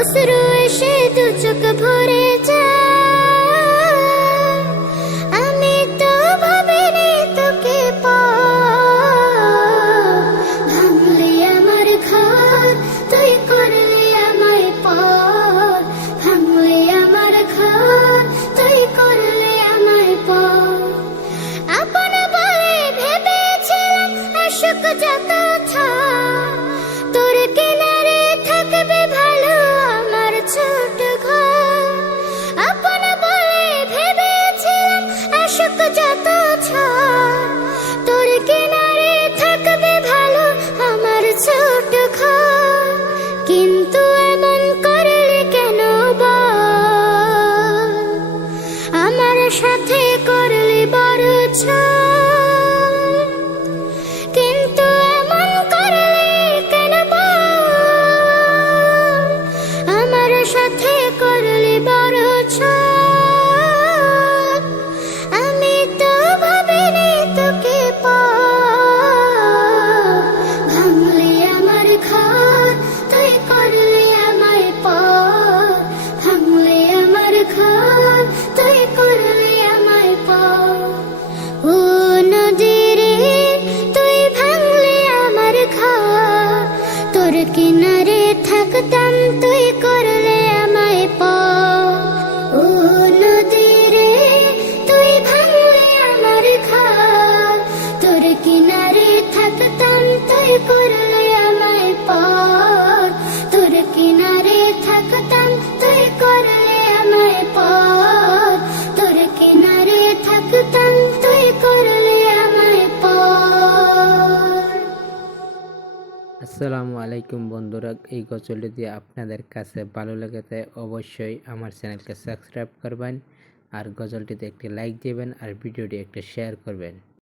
অসুর এসে দু চোখ ভরে যায়। ছোট কিন্তু এমন করলে কেন আমার সাথে করলি বড় ছাই। থাকতাম তুই করলে আমায় তোর কিনারে থাকতাম তুই করলে আমায় তোর কিনারে থাকতাম তুই করলে আমায় আসসালামু আলাইকুম বন্ধুরা, এই গজলটি দিয়ে আপনাদের কাছে ভালো লেগে থাকে অবশ্যই আমার চ্যানেলকে সাবস্ক্রাইব করবেন, আর গজলটিতে একটি লাইক দিবেন, আর ভিডিওটি একটি শেয়ার করবেন।